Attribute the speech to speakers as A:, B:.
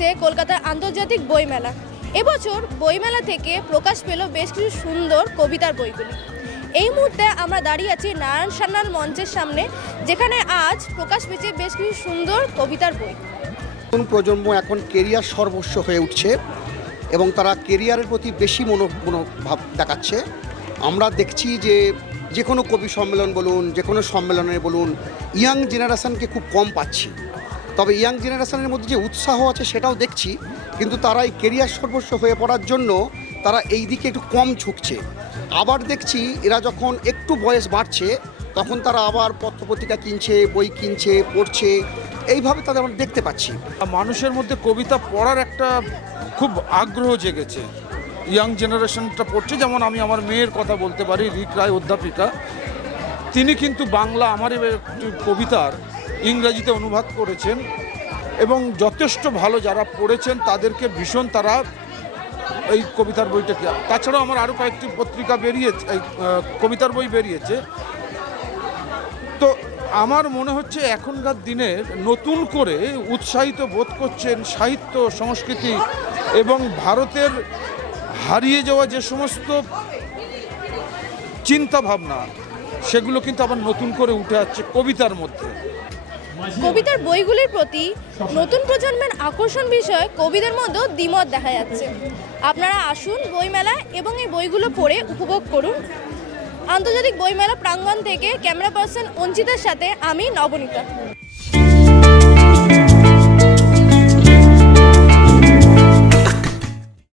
A: চলছে কলকাতার আন্তর্জাতিক বইমেলা। এবছর বইমেলা থেকে প্রকাশ পেল বেশ কিছু সুন্দর কবিতার বইগুলি। এই মুহূর্তে আমরা দাঁড়িয়ে আছি নারায়ণ সান্যাল মঞ্চের সামনে, যেখানে আজ প্রকাশ পেয়েছে বেশ কিছু সুন্দর কবিতার বই।
B: নতুন প্রজন্ম এখন কেরিয়ার সর্বস্ব হয়ে উঠছে এবং তারা কেরিয়ারের প্রতি বেশি মনো, মনোভাব দেখাচ্ছে। আমরা দেখছি যে যে কোনো কবি সম্মেলন বলুন যে কোনো সম্মেলনে বলুন, ইয়াং জেনারেশনকে খুব কম পাচ্ছি। তবে ইয়াং জেনারেশনের মধ্যে যে উৎসাহ আছে সেটাও দেখছি, কিন্তু তারা এই কেরিয়ার সর্বস্ব হয়ে পড়ার জন্য তারা এই দিকে একটু কম ঝুঁকছে। আবার দেখছি এরা যখন একটু বয়স বাড়ছে, তখন তারা আবার পত্রপত্রিকা কিনছে, বই কিনছে, পড়ছে, এইভাবে তাদের আমরা দেখতে পাচ্ছি।
C: মানুষের মধ্যে কবিতা পড়ার একটা খুব আগ্রহ জেগেছে। ইয়াং জেনারেশনটা পড়ছে, যেমন আমি আমার মেয়ের কথা বলতে পারি, রিক রায় অধ্যাপিকা। তিনি কিন্তু বাংলা, আমার কবিতার ইংরেজিতে অনুবাদ করেছেন এবং যথেষ্ট ভালো যারা পড়েছেন তাদেরকে ভীষণ তারা এই কবিতার বইটা বইটাকে তাছাড়াও আমার আরও কয়েকটি পত্রিকা বেরিয়েছে, এই কবিতার বই বেরিয়েছে। তো আমার মনে হচ্ছে এখনকার দিনে নতুন করে উৎসাহিত বোধ করছেন সাহিত্য, সংস্কৃতি এবং ভারতের হারিয়ে যাওয়া যে সমস্ত চিন্তা ভাবনা সেগুলো কিন্তু আবার নতুন করে উঠে আসছে কবিতার মধ্যে।
A: কবিতার বইগুলির প্রতি নতুন প্রজন্মের আকর্ষণ বিষয়ে কবিদের মধ্যেও দ্বিমত দেখা যাচ্ছে। আপনারা আসুন বইমেলা এবং এই বইগুলো পড়ে উপভোগ করুন। আন্তর্জাতিক বইমেলা প্রাঙ্গণ থেকে ক্যামেরা পার্সন অঞ্চিতার সাথে আমি নবনীতা।